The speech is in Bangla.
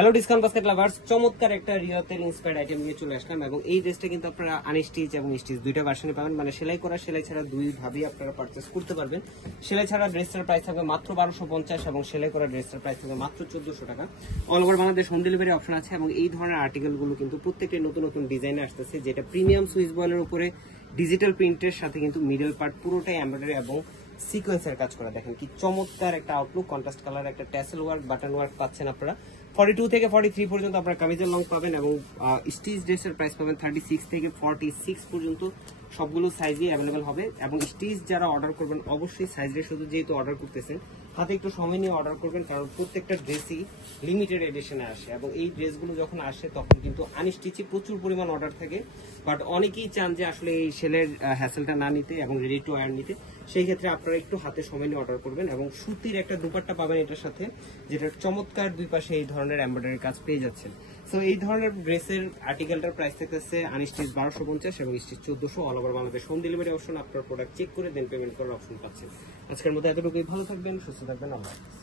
হ্যালো ডিসকাউন্ট বাস্কেট লাভার্স, চমৎকার একটা রিওতেল ইন্সপায়ার্ড আইটেম নিয়ে চলে আসলাম। এবং এই ড্রেসটা কিন্তু আপনারা আনস্টিচ এবং স্টিচ দুইটা ভার্সনে পাবেন, মানে সেলাই করা সেলাই ছাড়া দুই ভাবেই আপনারা পারচেস করতে পারবেন। সেলাই ছাড়া ড্রেসটার প্রাইস থাকবে মাত্র 1250 এবং সেলাই করা ড্রেসটার প্রাইস থাকবে মাত্র 1400 টাকা। All over Bangladesh home delivery option আছে। এবং এই ধরনের আর্টিকেলগুলো কিন্তু প্রত্যেকটি নতুন নতুন ডিজাইনে আসতেছে, যেটা প্রিমিয়াম সুইচ বয়েলের উপরে ডিজিটাল প্রিন্টের সাথে কিন্তু মিডল পার্ট পুরোটাই এমব্রয়ডারি এবং সিকোয়েন্সের কাজ করা। দেখেন কি চমৎকার একটা আউটলুক, কন্ট্রাস্ট কালার একটা ট্যাসেল ওয়ার্ক, বাটন ওয়ার্ক পাচ্ছেন আপনারা। 42 থেকে 43 পর্যন্ত আপনারা কামিজের লং পাবেন এবং স্টিচ ড্রেসের প্রাইস পাবেন 36 থেকে 46 পর্যন্ত সবগুলো সাইজই অ্যাভেলেবেল হবে। এবং স্টিচ যারা অর্ডার করবেন অবশ্যই সাইজ রে শুধু যেহেতু অর্ডার করতেছেন হাতে একটু সময় নিয়ে অর্ডার করবেন, কারণ প্রত্যেকটা ড্রেসই লিমিটেড এডিশনে আসে এবং এই ড্রেসগুলো যখন আসে তখন কিন্তু আনস্টিচে প্রচুর পরিমাণ অর্ডার থাকে। বাট অনেকেই চান যে আসলে এই সেলের হ্যাসেলটা না নিতে এবং রেডি টু ওয়্যার নিতে, সেই ক্ষেত্রে আপনারা একটু হাতে সময় নিয়ে অর্ডার করবেন। এবং সুতির একটা দুপাট্টা পাবেন এটার সাথে, যেটা চমৎকার দুই পাশে এই ধরনের এমব্রয়ডারি কাজ পেয়ে যাচ্ছেন। সো এই ধরনের ড্রেসের আর্টিকেলটার প্রাইস থাকতেছে আনস্টিচ 1250 এবং stitch 1400। All over Bangladesh home delivery option, আপনার প্রোডাক্ট চেক করে দেন পেমেন্ট করার অপশন পাচ্ছেন। আজকের মতো এতটুকুই, ভালো থাকবেন, সুস্থ থাকবেন, আল্লাহ হাফেজ।